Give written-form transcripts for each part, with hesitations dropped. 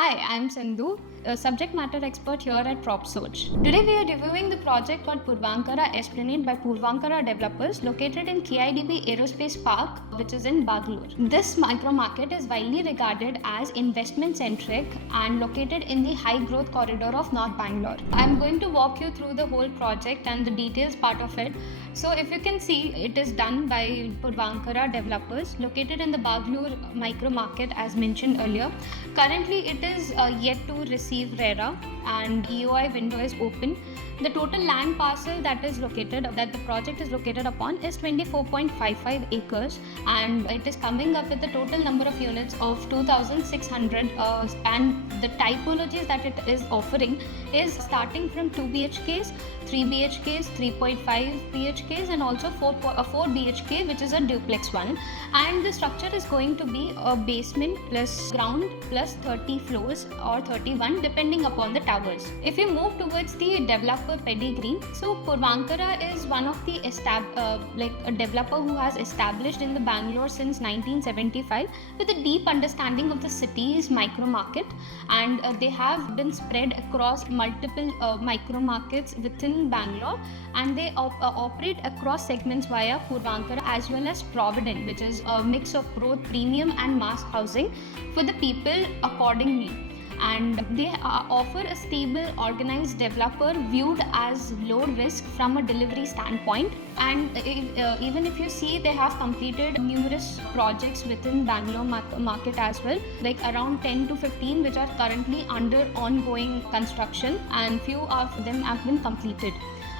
Hi, I'm Sandhu, a subject matter expert here at PropSearch. Today we are reviewing the project called Purvankara Esplanade by Purvankara Developers located in KIDB Aerospace Park, which is in Bangalore. This micro market is widely regarded as investment centric and located in the high growth corridor of North Bangalore. I'm going to walk you through the whole project and the details part of it. So if you can see, it is done by Purvankara Developers located in the Bangalore micro market as mentioned earlier. Currently it is yet to receive RERA and EOI window is open. The total land parcel that the project is located upon is 24.55 acres, and it is coming up with a total number of units of 2,600 and the typologies that it is offering is starting from 2 BHKs, 3 BHKs, 3.5 BHKs and also 4 BHK, which is a duplex one, and the structure is going to be a basement plus ground plus 30 floors or 31 depending upon the towers. If you move towards the developer pedigree, so Purvankara is one of the a developer who has established in the Bangalore since 1975 with a deep understanding of the city's micro market, and they have been spread across multiple micro markets within Bangalore, and they operate across segments via Purvankara as well as Provident, which is a mix of both premium and mass housing for the people accordingly. And they offer a stable, organized developer viewed as low risk from a delivery standpoint. And even if you see, they have completed numerous projects within Bangalore market as well, like around 10 to 15 which are currently under ongoing construction, and few of them have been completed.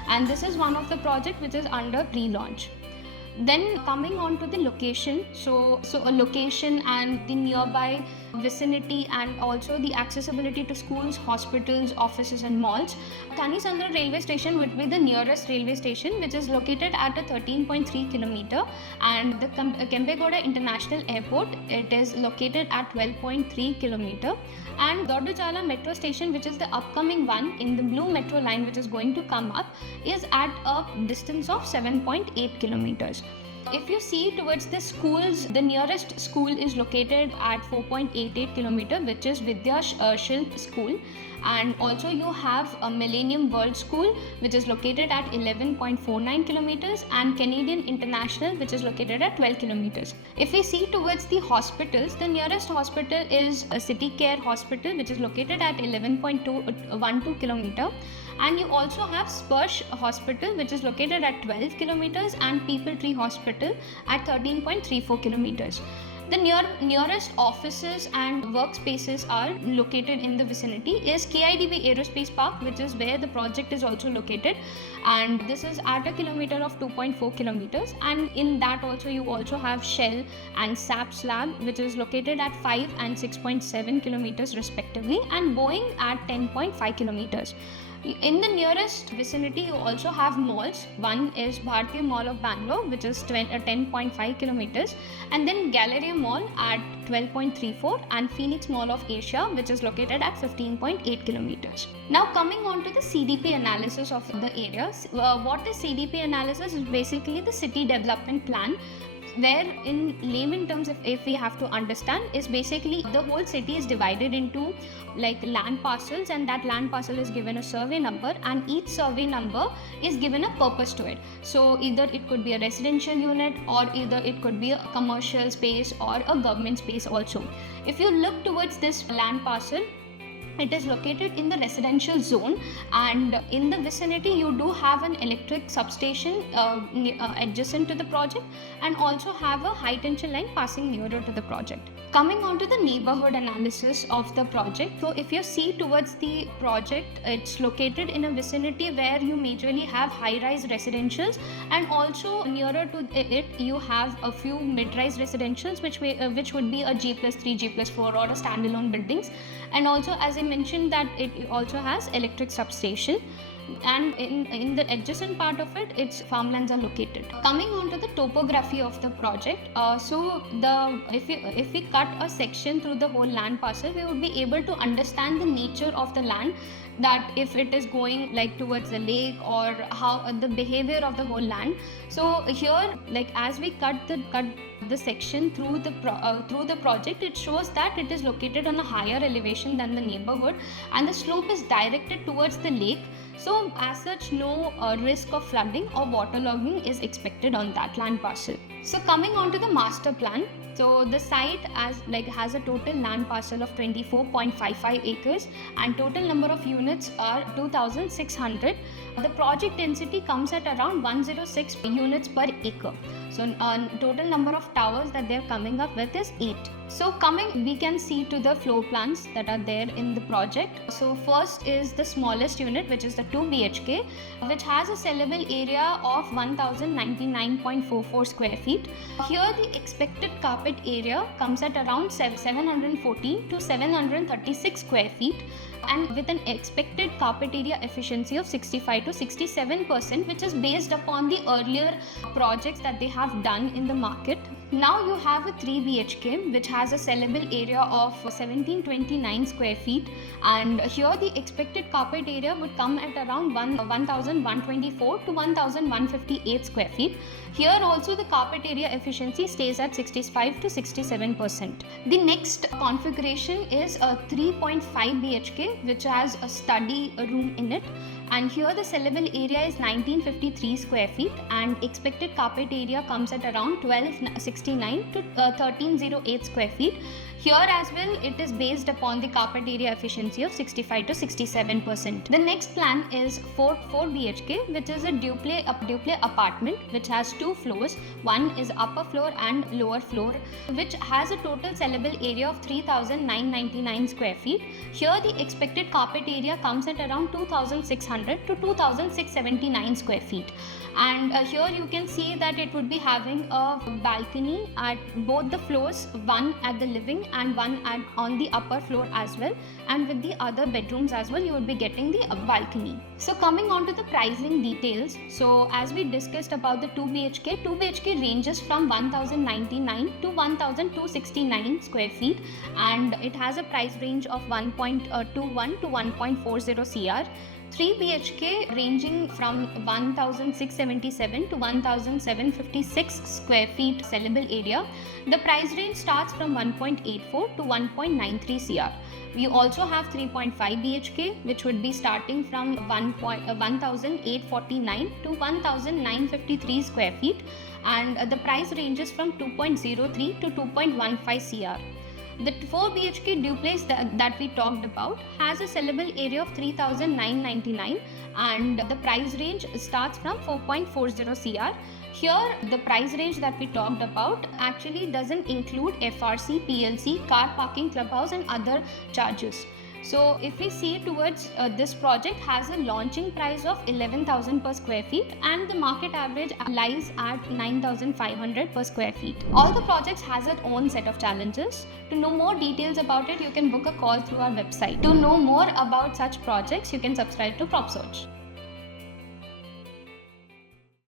And this is one of the project which is under pre-launch. Then coming on to the location, so a location and the nearby vicinity and also the accessibility to schools, hospitals, offices and malls. Kanisandra railway station would be the nearest railway station, which is located at a 13.3 kilometer, and the Kempegowda International Airport, it is located at 12.3 kilometer, and Dodduchala metro station, which is the upcoming one in the blue metro line which is going to come up, is at a distance of 7.8 kilometers. If you see towards the schools, the nearest school is located at 4.88 kilometer, which is Vidya Shilp School, and also you have a Millennium World School which is located at 11.49 kilometers, and Canadian International which is located at 12 kilometers. If we see towards the hospitals, the nearest hospital is a City Care Hospital which is located at 11.12 kilometer, and you also have Sparsh Hospital which is located at 12 kilometers, and People Tree Hospital at 13.34 kilometers. The nearest offices and workspaces are located in the vicinity is KIDB Aerospace Park, which is where the project is also located, and this is at a kilometer of 2.4 kilometers, and in that also you also have Shell and SAPS Lab which is located at 5 and 6.7 kilometers respectively, and Boeing at 10.5 kilometers. In the nearest vicinity, you also have malls. One is Bharatiya Mall of Bangalore, which is 10.5 kilometers, and then Galleria Mall at 12.34, and Phoenix Mall of Asia, which is located at 15.8 kilometers. Now coming on to the CDP analysis of the areas. What is CDP analysis? Is basically the city development plan, where in layman terms, if we have to understand, is basically the whole city is divided into like land parcels, and that land parcel is given a survey number, and each survey number is given a purpose to it. So either it could be a residential unit, or either it could be a commercial space or a government space also. If you look towards this land parcel, it is located in the residential zone, and in the vicinity you do have an electric substation adjacent to the project, and also have a high tension line passing nearer to the project. Coming on to the neighborhood analysis of the project. So if you see towards the project, it's located in a vicinity where you majorly have high-rise residentials, and also nearer to it you have a few mid-rise residentials which would be a G+3, G+4 or a standalone buildings, and also as I mentioned that it also has electric substation. and in the adjacent part of it, its farmlands are located. Coming on to the topography of the project, if we cut a section through the whole land parcel, we would be able to understand the nature of the land, that if it is going like towards the lake, or how the behavior of the whole land. So here, like as we cut the section through the project, it shows that it is located on a higher elevation than the neighborhood, and the slope is directed towards the lake. So as such, no risk of flooding or waterlogging is expected on that land parcel. So coming on to the master plan, so the site has a total land parcel of 24.55 acres, and total number of units are 2,600. The project density comes at around 106 units per acre. So total number of towers that they're coming up with is 8. So we can see to the floor plans that are there in the project. So first is the smallest unit, which is the 2 BHK, which has a sellable area of 1099.44 square feet. Here the expected carpet area comes at around 714 to 736 square feet, and with an expected carpet area efficiency of 65 to 67%, which is based upon the earlier projects that they have done in the market. Now you have a 3 BHK, which has a sellable area of 1729 square feet, and here the expected carpet area would come at around 1124 to 1158 square feet. Here also the carpet area efficiency stays at 65 to 67%. The next configuration is a 3.5 BHK, which has a study room in it, and here the sellable area is 1953 square feet, and expected carpet area comes at around 1269 to 1308 square feet. Here as well, it is based upon the carpet area efficiency of 65 to 67%. The next plan is 4 BHK, which is a duplex apartment, which has 2 floors. One is upper floor and lower floor, which has a total sellable area of 3,999 square feet. Here the expected carpet area comes at around 2,600 to 2,679 square feet. And here you can see that it would be having a balcony at both the floors, one at the living and one on the upper floor as well, and with the other bedrooms as well, you would be getting the balcony. So coming on to the pricing details, so as we discussed about the 2 BHK ranges from 1,099 to 1,269 square feet, and it has a price range of 1.21 to 1.40 CR. 3 BHK ranging from 1,677 to 1,756 square feet sellable area. The price range starts from 1.84 to 1.93 CR. We also have 3.5 BHK, which would be starting from 1,849 to 1,953 square feet, and the price ranges from 2.03 to 2.15 CR. The 4 BHK duplex that we talked about has a sellable area of 3,999, and the price range starts from 4.40 CR. Here, the price range that we talked about actually doesn't include FRC, PLC, car parking, clubhouse and other charges. So if we see towards this project has a launching price of 11,000 per square feet, and the market average lies at 9,500 per square feet. All the projects has their own set of challenges. To know more details about it, you can book a call through our website. To know more about such projects, you can subscribe to PropSearch.